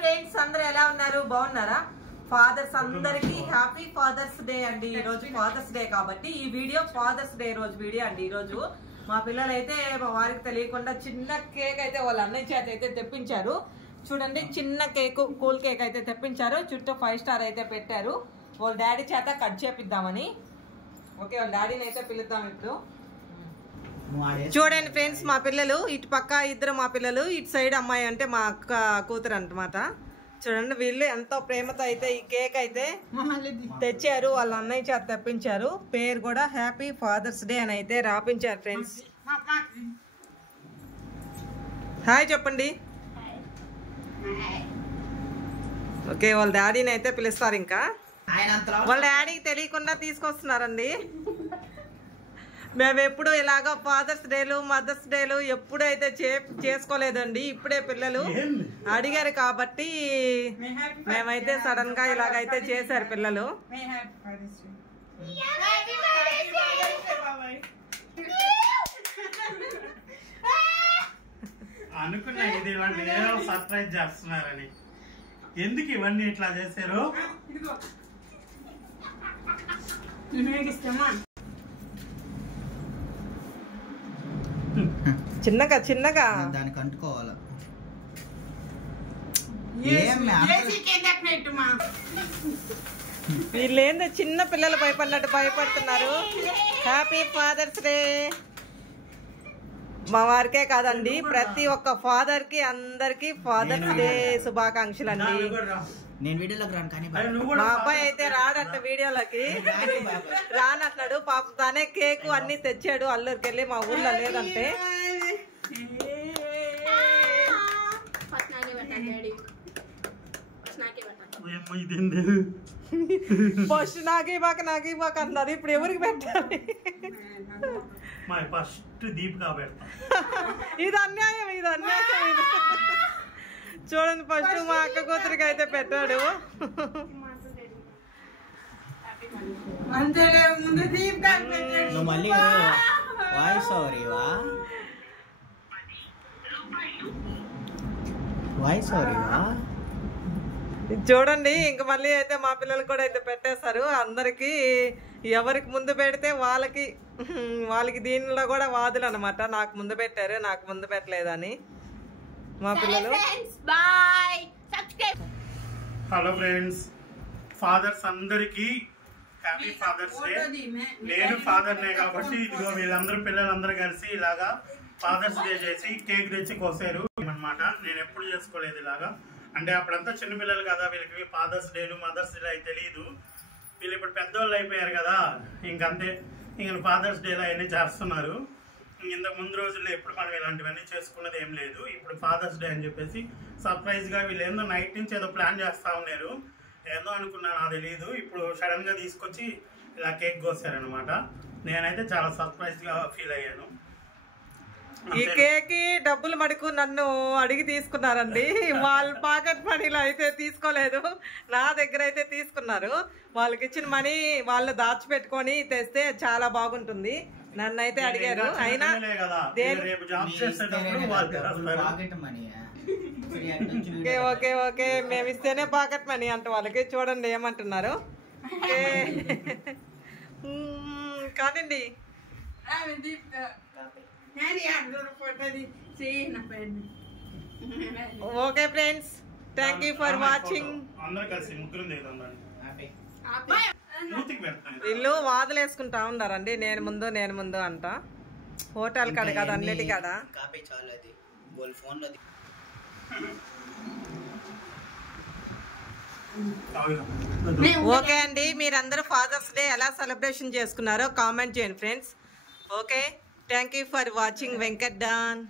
Friends అందరూ ఎలా ఉన్నారు? బాగున్నారా? ఫాదర్స్ అందరికి హ్యాపీ ఫాదర్స్ డే అండి. ఈ రోజు ఫాదర్స్ డే కాబట్టి ఈ వీడియో ఫాదర్స్ డే రోజు వీడియో అండి. ఈ రోజు మా పిల్లలు అయితే మా వారికి తెలియకుండా చిన్న కేక్ అయితే వాళ్ళ అన్నయ్య చేత అయితే తెప్పించారు. చూడండి, చిన్న కేక్, కూల్ కేక్ అయితే తెప్పించారు. చుట్టూ 5 స్టార్ అయితే పెట్టారు. వాళ్ళ డాడీ చేత కట్ చేపిద్దామని. ఓకే, వాళ్ళ డాడీని అయితే పిలుద్దాం ఇప్పుడు. చూడండి ఫ్రెండ్స్, మా పిల్లలు ఇటు పక్క ఇద్దరు మా పిల్లలు, ఇటు సైడ్ అమ్మాయి అంటే మా అక్క కూతురు అన్నమాట. చూడండి, వీళ్ళు ఎంతో ప్రేమతో అయితే ఈ కేక్ అయితే తెచ్చారు. వాళ్ళ అన్నయ్య చేత తెప్పించారు. పేరు కూడా హ్యాపీ ఫాదర్స్ డే అని అయితే రాపించారు. ఫ్రెండ్స్ హాయ్ చెప్పండి. ఓకే, వాళ్ళ డాడీని అయితే పిలుస్తారు. ఇంకా వాళ్ళ డాడీకి తెలియకుండా తీసుకొస్తున్నారండి. మేము ఎప్పుడు ఇలాగా ఫాదర్స్ డేలు, మదర్స్ డేలు ఎప్పుడైతే చేసుకోలేదండి. ఇప్పుడే పిల్లలు అడిగారు కాబట్టి మేమైతే సడన్ గా ఇలాగైతే చేశారు పిల్లలు. అనుకున్నా ఇది ఇలాంటి ఏదో సర్ప్రైజ్ చేస్తున్నారని. ఎందుకు ఇవన్నీ ఇట్లా చేశారు? చిన్నగా చిన్నగా దానికి అంటుకోవాలి. వీళ్ళేందో చిన్న పిల్లలు భయపడినట్టు భయపడుతున్నారు. Happy father's day. మా వారికే కాదండి, ప్రతి ఒక్క ఫాదర్ కి అందరికి ఫాదర్స్ డే శుభాకాంక్షలు అండి. నేను వీడియోలోకి రాను కానీ మా అబ్బాయి అయితే రాడంట వీడియోలకి, రానన్నాడు. పాపం తనే కేకు అన్ని తెచ్చాడు అల్లూరికి వెళ్ళి. మా ఊర్లో లేదంటే. ఫస్ట్ నాకే బాక అన్నారు. ఇప్పుడు ఎవరికి పెట్టాలి? ఫస్ట్ దీపికా పెడతా. ఇది అన్యాయం, ఇది అన్యాయం. ఇది చూడండి, ఫస్ట్ మా అక్క కూతురికి అయితే పెట్టాడు. నువ్వు మళ్ళీ వాయిస్ ఓవర్ ఇవా? వాయిస్ ఓవర్ ఇవా? చూడండి, ఇంక మళ్ళీ అయితే మా పిల్లలు కూడా అయితే పెట్టేస్తారు. అందరికి ఎవరికి ముందు పెడితే వాళ్ళకి దీనిలో కూడా వాదులు అనమాట. నాకు ముందు పెట్టారు, నాకు ముందు పెట్టలేదని మా పిల్లలు. హలో ఫ్రెండ్స్, ఫాదర్స్ అందరికి హ్యాపీ ఫాదర్స్ డే. నేను ఫాదర్నే కాబట్టి ఇదిగో వీళ్ళందరూ పిల్లలందరూ కలిసి ఇలాగా ఫాదర్స్ డే చేసి కేక్ తెచ్చి కోసారు అనమాట. నేను ఎప్పుడు చేసుకోలేదు ఇలాగా. అంటే అప్పుడంతా చిన్నపిల్లలు కదా, వీళ్ళకి ఫాదర్స్ డేలు మదర్స్ డే అవి తెలియదు. వీళ్ళు ఇప్పుడు పెద్దవాళ్ళు అయిపోయారు కదా, ఇంకంతే. ఇంక ఫాదర్స్ డేలు అవన్నీ చేస్తున్నారు. ఇంతకు ముందు రోజుల్లో ఎప్పుడు మనం ఇలాంటివన్నీ చేసుకున్నది ఏం లేదు. ఇప్పుడు ఫాదర్స్ డే అని చెప్పేసి సర్ప్రైజ్ గా వీళ్ళు ఏందో నైట్ నుంచి ఏదో ప్లాన్ చేస్తా ఉన్నారు. ఏదో అనుకున్నా, నాకు తెలియదు. ఇప్పుడు సడన్ గా తీసుకొచ్చి ఇలా కేక్ కోసారనమాట. నేనైతే చాలా సర్ప్రైజ్ గా ఫీల్ అయ్యాను. ఈ కేక్ డబ్బులు మడుకు నన్ను అడిగి తీసుకున్నారండి. వాళ్ళ పాకెట్ మనీలో అయితే తీసుకోలేదు, నా దగ్గర అయితే తీసుకున్నారు. వాళ్ళకి ఇచ్చిన మనీ వాళ్ళు దాచిపెట్టుకొని తెస్తే చాలా బాగుంటుంది. నన్ను అయితే అడిగారు. అయినా ఓకే ఓకే మేము ఇస్తేనే పాకెట్ మనీ అంట వాళ్ళకి. చూడండి ఏమంటున్నారు. కాదండి. Okay friends, thank you for watching. వీళ్ళు వాదులు వేసుకుంటా ఉన్నారండి, నేను ముందు అంట. హోటల్ కాడ కదా, అన్నిటి కాడ. ఓకే అండి, మీరందరూ ఫాదర్స్ డే ఎలా సెలబ్రేషన్ చేసుకున్నారో కామెంట్ చేయండి friends. Okay, thank you for watching. Venkat don.